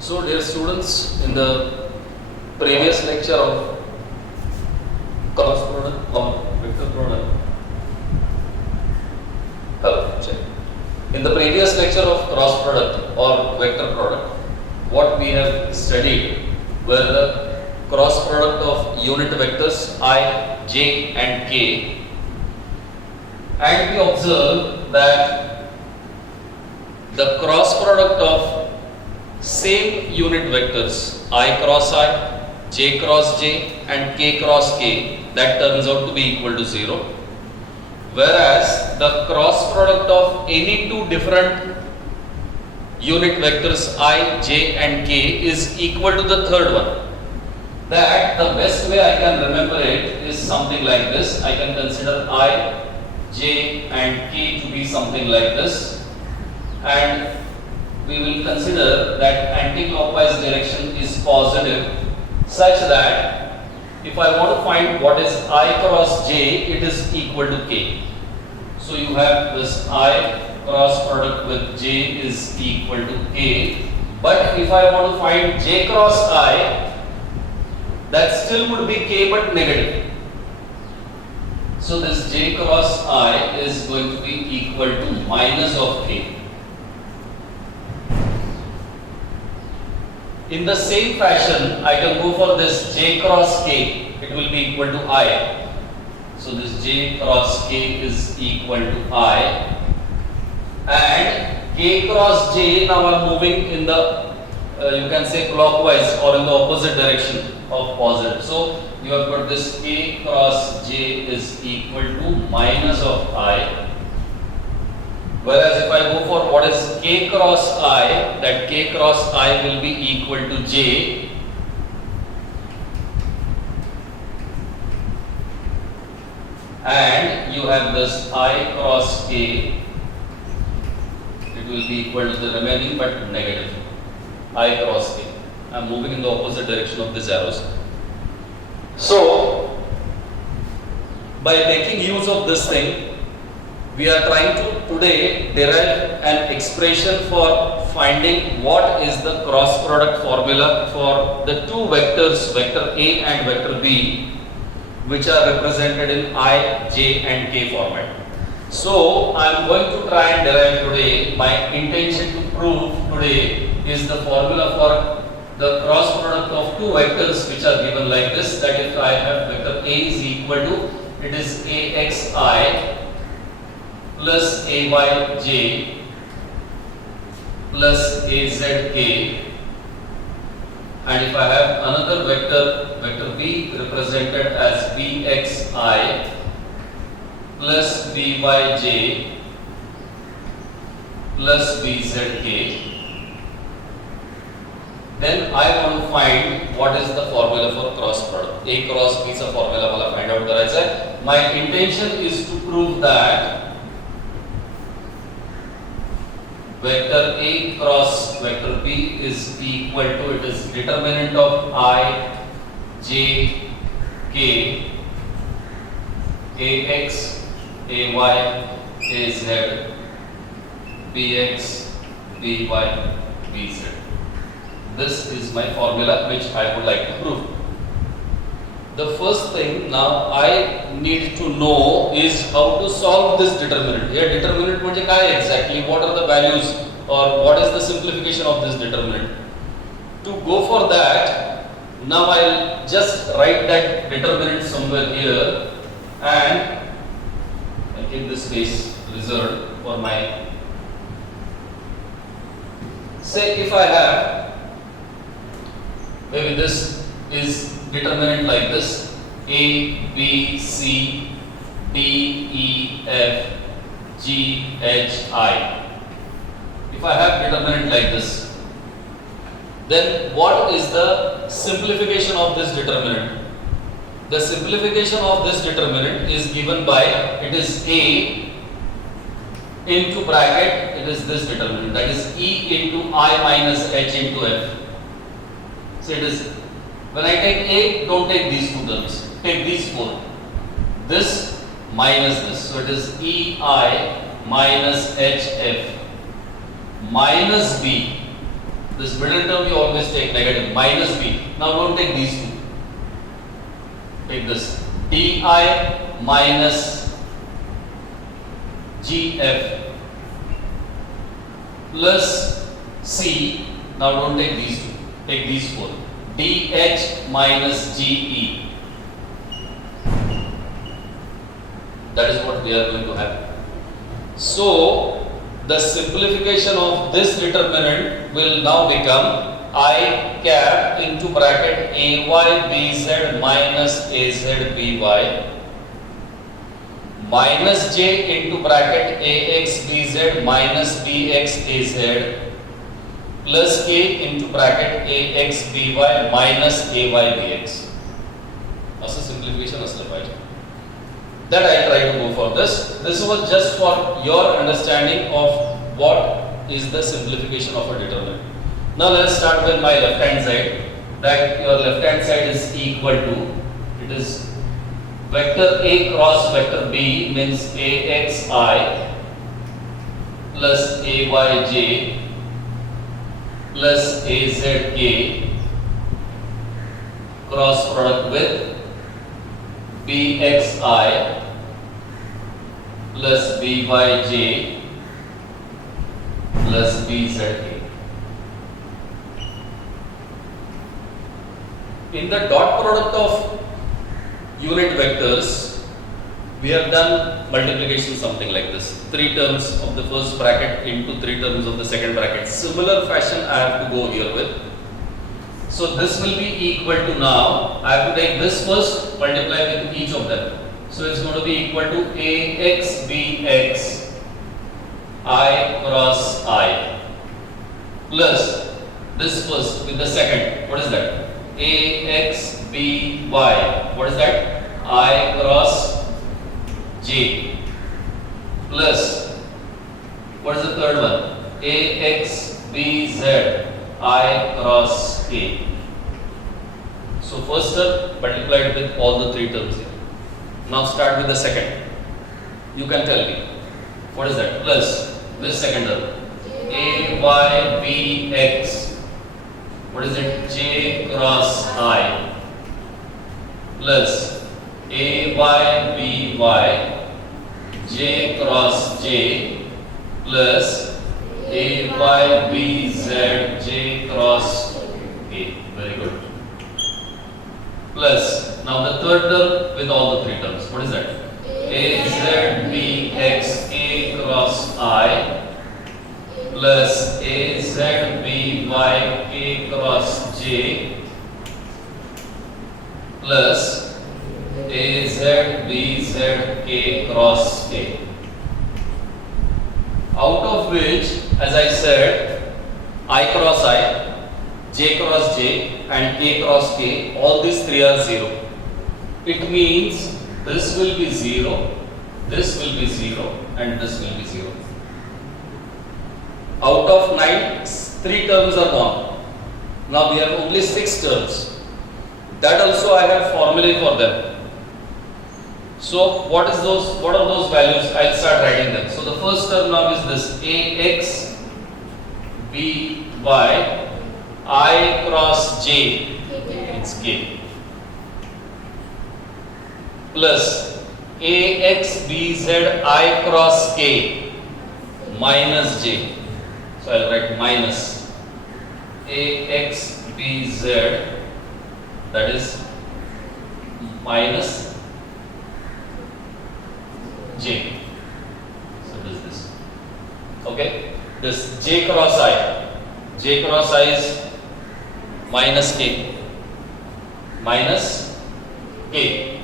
So dear students, in the previous lecture of cross product or vector product, in the previous lecture of cross product or vector product, what we have studied were the cross product of unit vectors I, J and K, and we observe that the cross product of same unit vectors I cross I, J cross J and K cross K, that turns out to be equal to 0, whereas the cross product of any two different unit vectors I, J and K is equal to the third one. That the best way I can remember it is something like this. I can consider I, J and K to be something like this, and we will consider that anti-clockwise direction is positive, such that if I want to find what is I cross J, it is equal to K. So you have this I cross product with J is equal to K, but if I want to find J cross I, that still would be K but negative. So this J cross I is going to be equal to minus of K. In the same fashion, I can go for this J cross K, it will be equal to I. So this J cross K is equal to I, and K cross J, now I am moving in the, you can say clockwise or in the opposite direction of positive. So you have got this K cross J is equal to minus of I. Whereas if I go for what is K cross I, that K cross I will be equal to J, and you have this I cross K, it will be equal to the remaining but negative I cross K. I am moving in the opposite direction of these arrows. So by making use of this thing, we are trying to today derive an expression for finding what is the cross product formula for the two vectors, vector A and vector B, which are represented in I, J and K format. So I am going to try and derive today, my intention to prove today is the formula for the cross product of two vectors which are given like this, that if I have vector A is equal to, it is AXI plus AYJ plus AZK, and if I have another vector, vector B represented as BXI plus BYJ plus BZK, then I want to find what is the formula for cross product. A cross B is a formula wala find out करायचा है. My intention is to prove that vector A cross vector B is equal to, it is determinant of I, J, K, AX, AY, AZ, BX, BY, BZ. This is my formula which I would like to prove. The first thing now I need to know is how to solve this determinant. Here determinant म्हणजे काय exactly? What are the values or what is the simplification of this determinant? To go for that, now I'll just write that determinant somewhere here, and I'll keep this space reserved for my. Say if I have, maybe this is determinant like this, A, B, C, D, E, F, G, H, I. If I have determinant like this, then what is the simplification of this determinant? The simplification of this determinant is given by, it is A into bracket, it is this determinant, that is E into I minus H into F. So it is, when I take A, don't take these two terms, take these four. This minus this. So it is EI minus HF minus B. This middle term you always take negative, minus b. Now don't take these two. Take this. di minus gf plus c. Now don't take these two. Take these four. dh minus ge. That is what we are going to have. So the simplification of this determinant will now become I cap into bracket AYBZ minus AZBY minus J into bracket AXBZ minus BXAZ plus K into bracket AXBY minus AYBX. Also simplification is right. That I try to go for this. This was just for your understanding of what is the simplification of a determinant. Now let us start with my left hand side. That your left hand side is equal to, it is vector A cross vector B means AXI plus AYJ plus AZK cross product with BXI plus BYJ plus BZK. In the dot product of unit vectors, we have done multiplication something like this. 3 terms of the first bracket into 3 terms of the second bracket. Similar fashion I have to go here with. So this will be equal to, now I have to take this first, multiply with each of them. So it's going to be equal to AX BX I cross I plus this first with the second. What is that? AX BY. What is that? I cross J plus what is the third one? AX BZ I cross K. So first term multiplied with all the 3 terms here. Now start with the second. You can tell me. What is that? Plus this second term. AYBX. What is it? J cross I. Plus AYBY. J cross J. Plus AYBZ J cross A. Very good. Plus, now the third term with all the 3 terms. What is that? AZBX A cross I plus AZBY K cross J plus AZBZ K cross K. Out of which, as I said, I cross I, J cross J and K cross K, all these 3 are 0. It means this will be 0, this will be 0 and this will be 0. Out of 9, 3 terms are gone. Now we have only 6 terms. That also I have formulae for them. So what are those values? I'll start writing them. So the first term now is this AX BY I cross J, it's K, plus AX BZ I cross K minus J. So I'll write minus AX BZ, that is minus J. So it is this. Okay. This J cross I. J cross I is minus K. Minus K.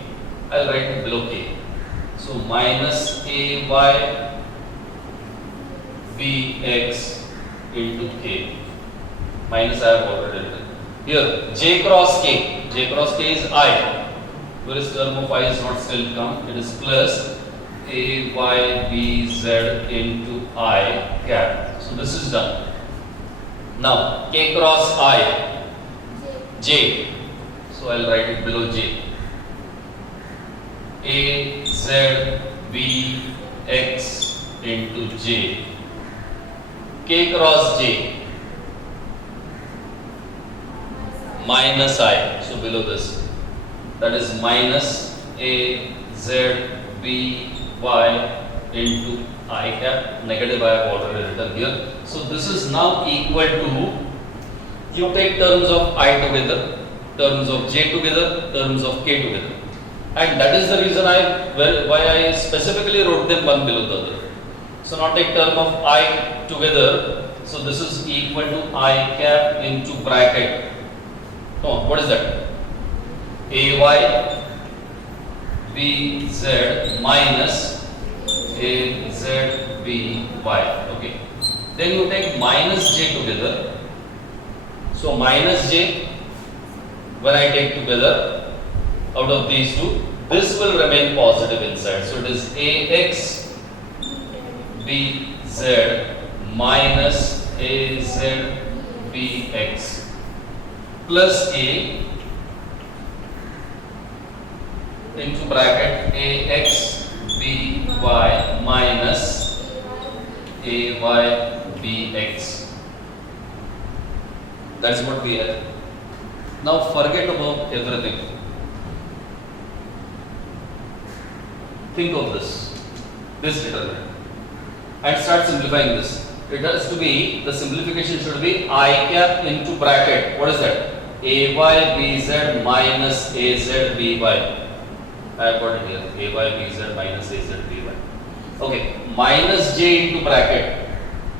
I'll write it below K. So minus AY BX into K. Minus I have already written. Here J cross K. J cross K is I. Whereas term of I is not still come. It is plus AYBZ into I cap. So this is done. Now K cross I, J. So I'll write it below J. AZBX into J. K cross J. minus I. So below this, that is minus A Z B Y into I cap. Negative I have already written here. So this is now equal to, you take terms of I together, terms of J together, terms of K together. And that is the reason why I specifically wrote them one below the other. So now take term of I together. So this is equal to I cap into bracket. Oh, what is that? AY BZ minus AZBY. Okay. Then you take minus J together. So minus J, when I take together out of these two, this will remain positive inside. So it is AX BZ minus AZBX plus A into bracket AX BY minus AYBX. That's what we have. Now forget about everything. Think of this determinant, and start simplifying this. It has to be, the simplification should be I cap into bracket. What is that? AYBZ minus AZBY. I have got it here. AYBZ minus AZBY. Okay. Minus J into bracket.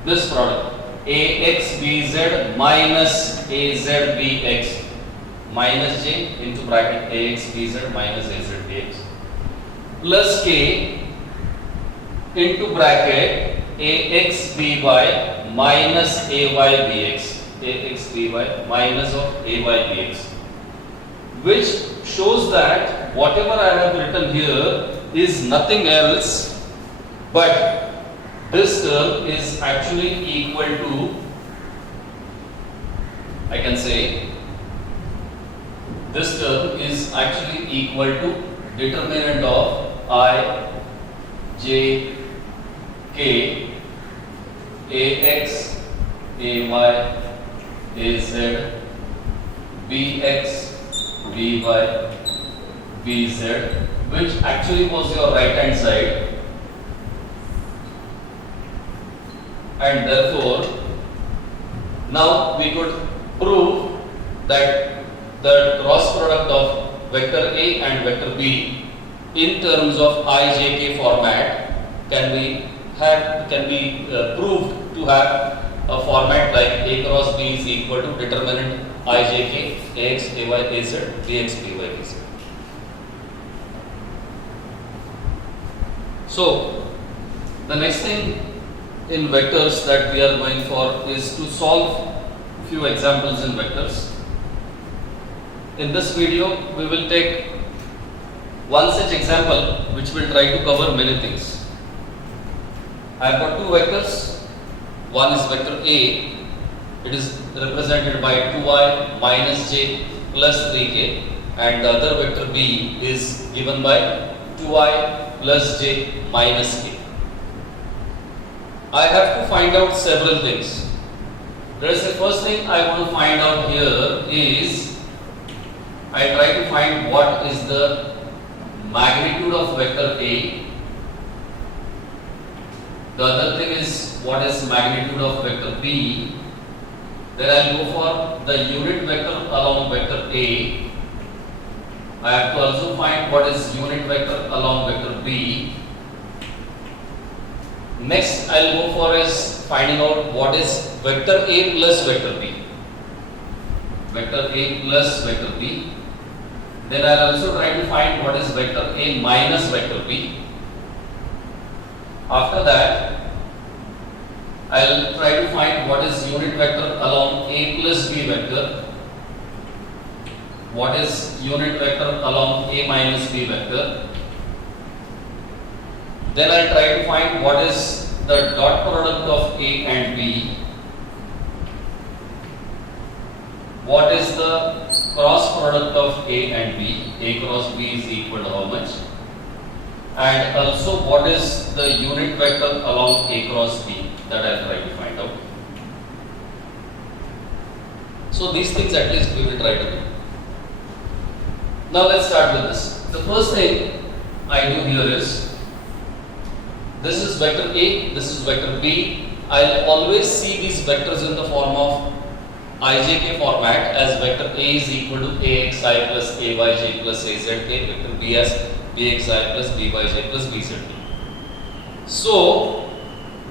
This product. AXBZ minus AZBX. Minus J into bracket AXBZ minus AZBX. Plus K into bracket AXBY minus AYBX. AXBY minus of AYBX. Which shows that whatever I have written here is nothing else but this term is actually equal to, I can say, this term is actually equal to determinant of I, J, K, AX, AY, AZ, BX, BY, BZ, which actually was your right hand side, and therefore now we could prove that the cross product of vector A and vector B in terms of IJK format can be proved to have a format like A cross B is equal to determinant IJK AX AY AZ BX BY BZ. So the next thing in vectors that we are going for is to solve few examples in vectors. In this video we will take one such example which will try to cover many things. I have got two vectors. One is vector A. It is represented by 2i minus j plus 3k, and the other vector B is given by 2i plus j minus k. I have to find out several things. There is the first thing I want to find out here is I try to find what is the magnitude of vector A. The other thing is what is magnitude of vector B. Then I will go for the unit vector along vector A. I have to also find what is unit vector along vector B. Next I will go for is finding out what is vector A plus vector B. Vector A plus vector B. Then I will also try to find what is vector A minus vector B. After that, I will try to find what is unit vector along A plus B vector. What is unit vector along A minus B vector. Then I will try to find what is the dot product of A and B. What is the cross product of A and B. A cross B is equal to how much. And also what is the unit vector along A cross B, that I will try to find out. So these things at least we will try to do. Now let's start with this. The first thing I do here is, this is vector A, this is vector B. I'll always see these vectors in the form of IJK format, as vector A is equal to AXI plus AYJ plus AZK, vector B as BXI plus BYJ plus BZK. So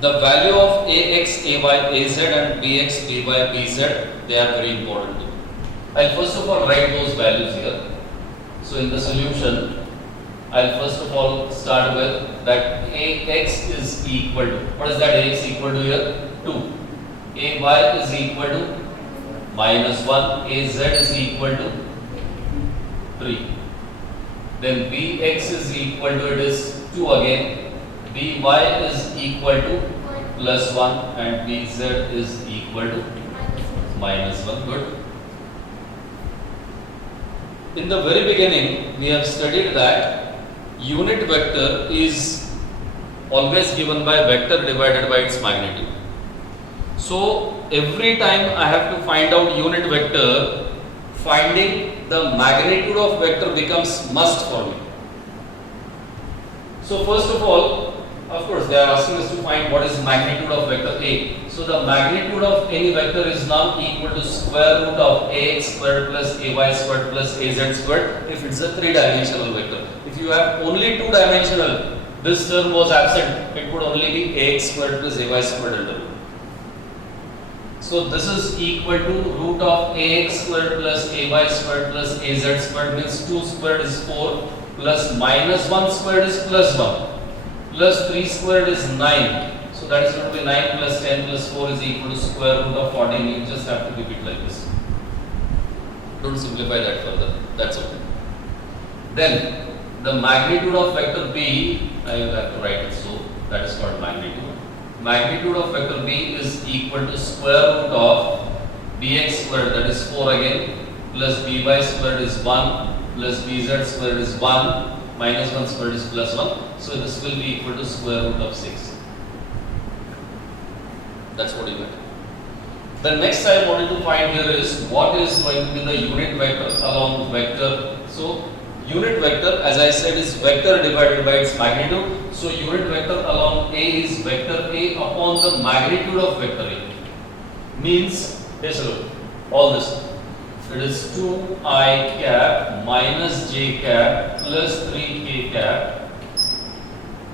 the value of AX, AY, AZ and BX, BY, BZ, they are very important. I'll first of all write those values here. So in the solution, I'll first of all start with that AX is equal to, what is that AX equal to here? 2. AY is equal to minus 1, AZ is equal to 3. Then BX is equal to, it is 2 again, BY is equal to plus 1 and BZ is equal to minus 1. Good. In the very beginning, we have studied that unit vector is always given by vector divided by its magnitude. So every time I have to find out unit vector, finding the magnitude of vector becomes must for me. So first of all, of course they are asking us to find what is magnitude of vector A. So the magnitude of any vector is now equal to square root of AX squared plus AY squared plus AZ squared if it's a 3-dimensional vector. If you have only 2-dimensional, this term was absent, it would only be AX squared plus AY squared under root. So this is equal to root of AX squared plus AY squared plus AZ squared, means 2 squared is 4 plus minus 1 squared is plus 1 plus 3 squared is 9. So that is going to be 9 plus 10 plus 4 is equal to square root of 14. You just have to keep it like this. Don't simplify that further. That's okay. Then the magnitude of vector B, I will have to write it so, that is called magnitude. Magnitude of vector B is equal to square root of Bx squared, that is 4 again, plus By squared is 1, plus Bz squared is 1, minus 1 squared is plus 1. So this will be equal to square root of 6. That's what you get. The next I wanted to find here is what is going to be the unit vector along vector. So unit vector, as I said, is vector divided by its magnitude. So unit vector along A is vector A upon the magnitude of vector A. Means, yes, look, all this. It is 2I cap minus j cap plus 3k cap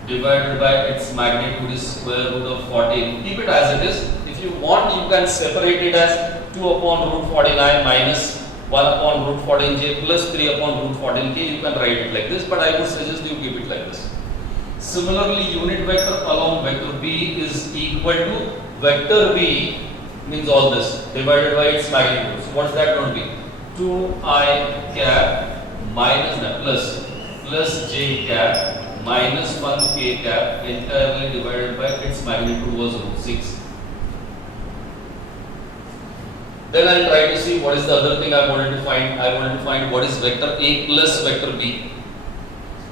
divided by its magnitude is square root of 14. Keep it as it is. If you want, you can separate it as 2 upon root 49 minus 1 upon root 14j plus 3 upon root 14k. You can write it like this, but I would suggest you keep it like this. Similarly, unit vector along vector B is equal to vector B, means all this, divided by its magnitude. So what is that going to be? 2I cap minus plus j cap minus 1k cap entirely divided by its magnitude was root 6. Then I will try to see what is the other thing I wanted to find. I wanted to find what is vector A plus vector B.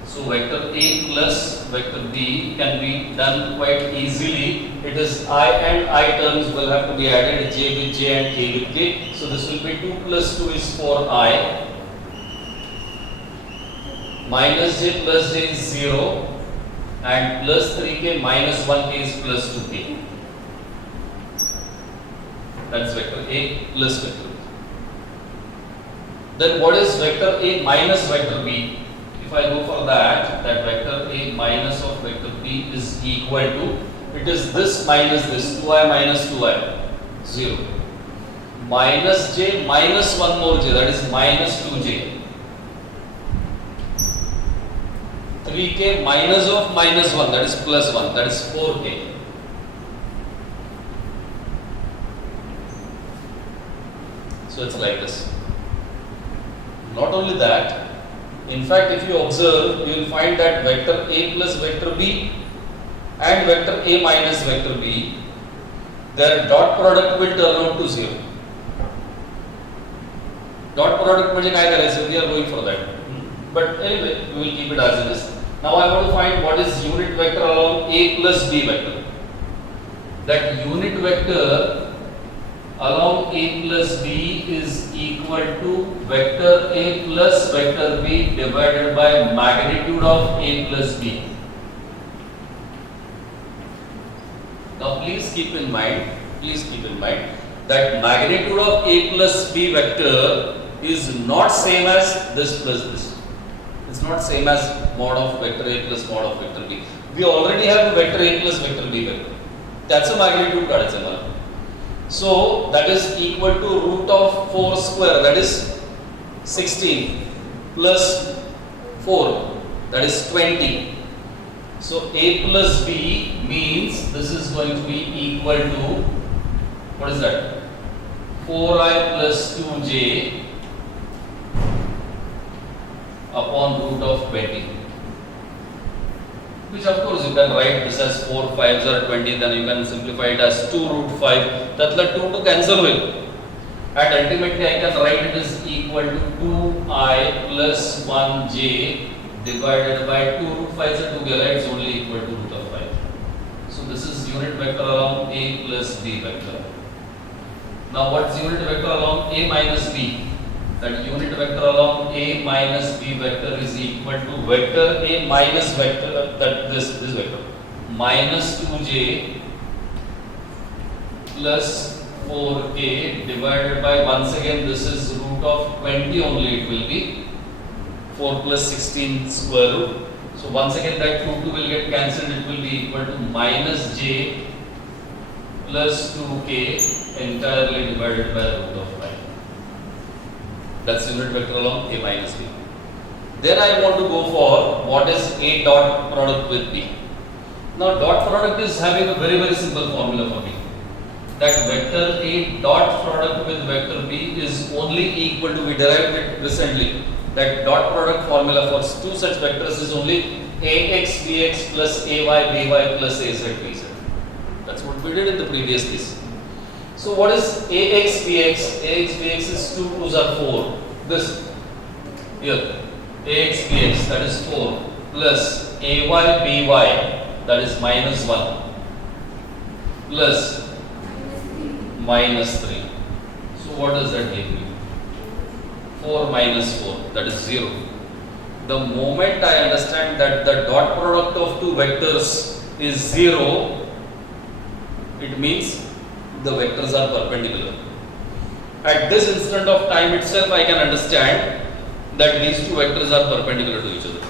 So vector A plus vector B can be done quite easily. It is I and I terms will have to be added, j with j and k with k. So this will be 2 plus 2 is 4I. Minus j plus j is 0 and plus 3k minus 1k is plus 2k. That is vector A plus vector B. Then what is vector A minus vector B? If I go for that vector A minus of vector B is equal to, it is this minus this, 2i minus 2i, 0. Minus j minus 1 more j, that is minus 2j. 3k minus of minus 1, that is plus 1, that is 4k. So it's like this. Not only that, in fact, if you observe, you will find that vector A plus vector B and vector A minus vector B, their dot product will turn out to 0. Dot product means काय करायचं? We are going for that. But anyway, we will keep it as it is. Now I want to find what is unit vector along A plus B vector. That unit vector along A plus B is equal to vector A plus vector B divided by magnitude of A plus B. Now please keep in mind that magnitude of A plus B vector is not same as this plus this. It's not same as mod of vector A plus mod of vector B. We already have vector A plus vector B vector. That's a magnitude card. So that is equal to root of 4 square, that is 16 plus 4, that is 20. So A plus B means this is going to be equal to, what is that? 4i plus 2j upon root of 20. Which of course you can write this as 4 5s are 20, then you can simplify it as 2 root 5. That's the 2 to cancel with. And ultimately I can write it as equal to 2i plus 1j divided by 2 root 5s are together, it's only equal to root of 5. So this is unit vector along A plus B vector. Now what's unit vector along A minus B? That unit vector along A minus B vector is equal to vector A minus vector, that this vector, minus 2j plus 4k divided by, once again this is root of 20 only, it will be 4 plus 16 square root. So once again that 2 will get cancelled, it will be equal to minus j plus 2k entirely divided by root of 5. That's unit vector along A minus B. Then I want to go for what is A dot product with B. Now dot product is having a very simple formula for me. That vector A dot product with vector B is only equal to, we derived it recently, that dot product formula for two such vectors is only AX BX plus AY BY plus AZ BZ. That's what we did in the previous case. So what is AX BX? AX BX is 2 2s are 4. This here AX BX, that is 4, plus AY BY, that is minus 1, plus minus 3. So what does that give me? 4 minus 4, that is 0. The moment I understand that the dot product of two vectors is 0, it means the vectors are perpendicular. At this instant of time itself, I can understand that these two vectors are perpendicular to each other.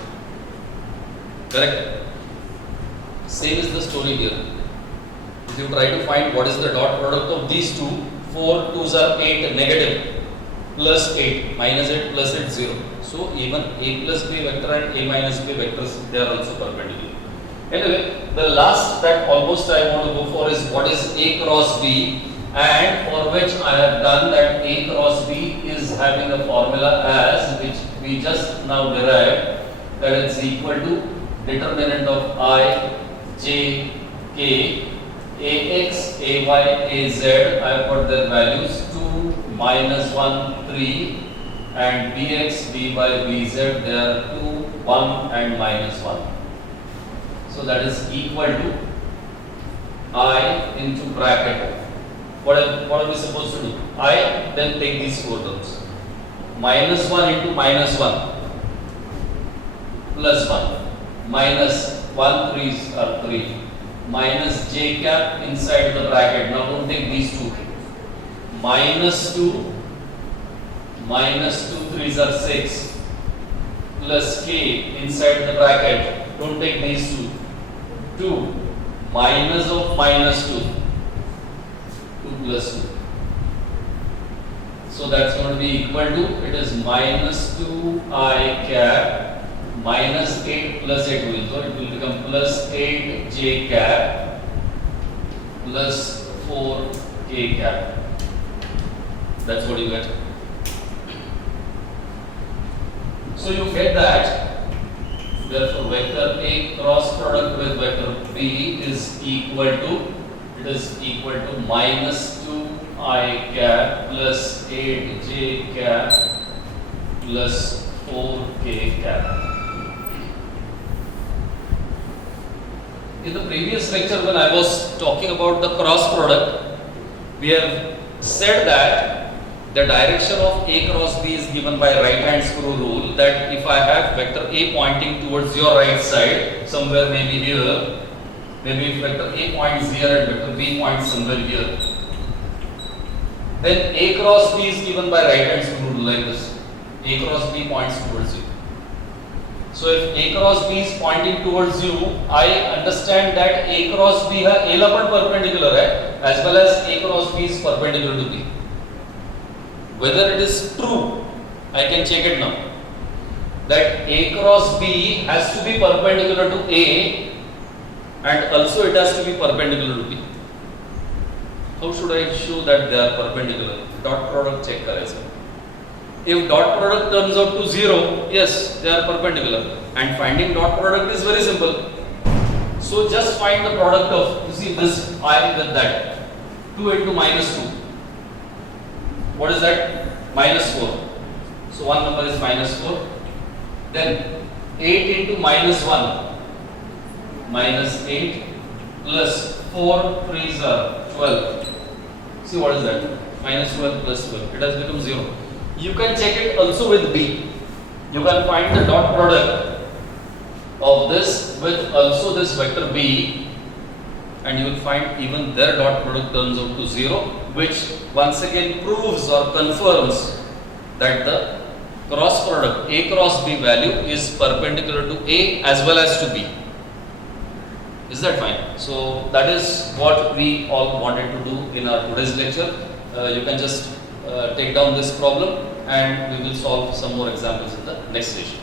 Correct? Same is the story here. If you try to find what is the dot product of these two, 4 2s are 8 negative, plus 8 minus 8 plus 8 0. So even A plus B vector and A minus B vectors, they are also perpendicular. Anyway, the last that almost I want to go for is what is A cross B, and for which I have done that A cross B is having a formula as which we just now derived, that it's equal to determinant of I, J, K, AX, AY, AZ, I have got their values 2, minus 1, 3, and BX, BY, BZ, they are 2, 1 and minus 1. So that is equal to I into bracket. What are we supposed to do? I, then take these four terms. Minus 1 into minus 1 plus 1 minus 1 3s are 3 minus j cap inside the bracket. Now don't take these two. Minus 2 minus 2 3s are 6 plus k inside the bracket. Don't take these two. 2 minus of minus 2 plus 2. So that's going to be equal to, it is minus 2i cap minus 8 plus 8 will, so it will become plus 8j cap plus 4k cap. That's what you get. So you get that. Therefore, vector A cross product with vector B is equal to, it is equal to minus 2i cap plus 8j cap plus 4k cap. In the previous lecture when I was talking about the cross product, we have said that the direction of A cross B is given by right hand screw rule, that if I have vector A pointing towards your right side, somewhere maybe here, maybe if vector A points here and vector B points somewhere here, then A cross B is given by right hand screw rule like this. A cross B points towards you. So if A cross B is pointing towards you, I understand that A cross B है A ला पण perpendicular है, as well as A cross B is perpendicular to B. Whether it is true, I can check it now. That A cross B has to be perpendicular to A, and also it has to be perpendicular to B. How should I show that they are perpendicular? Dot product check करें. If dot product turns out to 0, yes, they are perpendicular. And finding dot product is very simple. So just find the product of, you see this I with that. 2 into minus 2. What is that? Minus 4. So one number is minus 4. Then 8 into minus 1. Minus 8 plus 4 3s are 12. See what is that? Minus 12 plus 12. It has become 0. You can check it also with B. You can find the dot product of this with also this vector B, and you will find even their dot product turns out to 0, which once again proves or confirms that the cross product A cross B value is perpendicular to A as well as to B. Is that fine? So that is what we all wanted to do in our today's lecture. You can just take down this problem and we will solve some more examples in the next session.